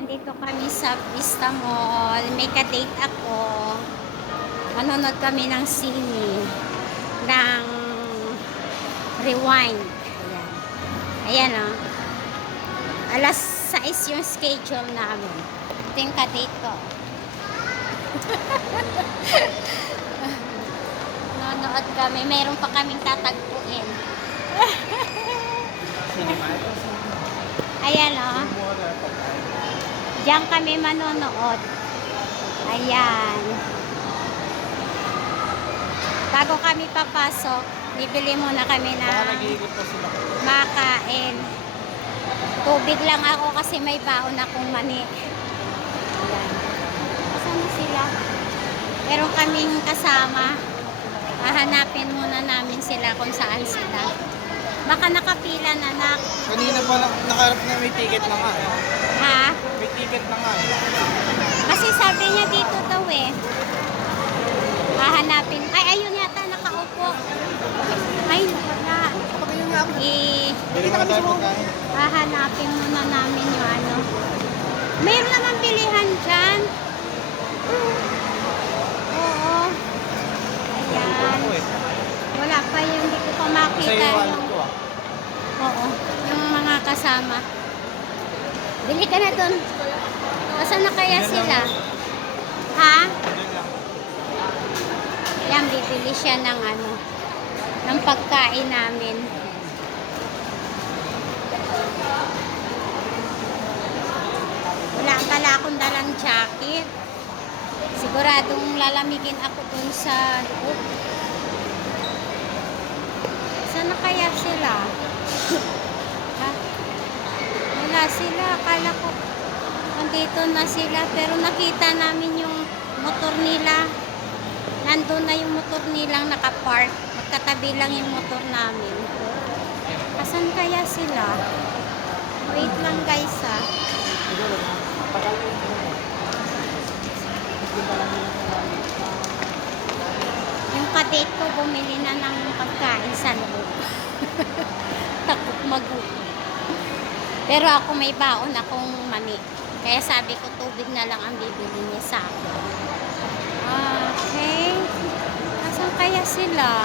Andito kami sa Vista Mall. May ka-date ako. Manonood kami ng sine. Ng Rewind. Ayan. Ayan o. Alas 6 yung schedule namin. Ito yung ka-date ko. Manonood kami. Meron pa kaming tatagpuin. Ayan o. Diyan kami manonood. Ayan. Bago kami papasok, bibili muna kami na makain. Tubig lang ako kasi may baon akong mani. Ayan. Kasama sila. Meron kaming kasama. Hahanapin muna namin sila kung saan sila. Baka nakapila na nak. Kanina pa nakaharap na may ticket na nga eh. Ha? May ticket na nga eh. Kasi sabi niya dito daw eh. Hahanapin. Ay, ayun yata nakaupo. Ay, wala. Nakita kami sa mga. Hahanapin muna namin yung ano. Mayroon naman bilihan dyan. Oo. Ayan. Wala pa yung hindi ko pa makita Sa'yo yung wallet yung... ko ah. Oo. Yung mga kasama. Bili ka na dun. Asan na kaya sila? Ha? Yan, bibili siya ng ano, ng pagkain namin. Wala pala akong dalang jacket. Siguradong lalamigin ako dun sa loob. Saan na kaya sila? Ha? Wala sila. Akala ko nandito na sila. Pero nakita namin yung motor nila. Nandun na yung motor nilang nakapark. Magkatabi lang yung motor namin. Asan kaya sila? Wait lang guys ha. Yung kadate ko bumili na ng pagkain sa loob. Takot magutom. Pero ako may baon akong mani. Kaya sabi ko tubig na lang ang bibili niya sa akin. Okay. Asan kaya sila?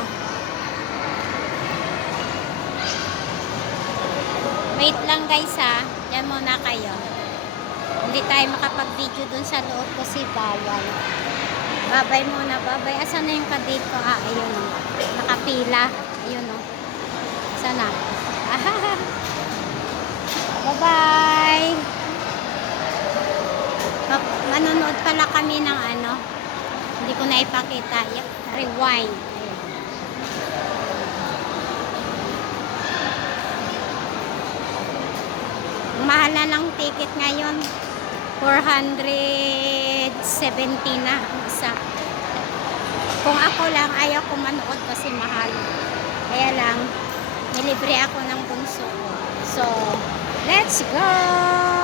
Wait lang guys ha. Diyan muna kayo. Hindi tayo makapag-video dun sa loob kasi bawal. Babay muna, babay. Asan na yung kadate ko? Ayun o. Nakapila. Ayun o. Asan na? Bye-bye. Manonood pala kami ng ano. Hindi ko na ipakita. Rewind. Mahal na ng ticket ngayon. 470 na isa. Kung ako lang, ayaw ko manood kasi mahal. Kaya lang, nilibre ako ng bunso ko. So, let's go!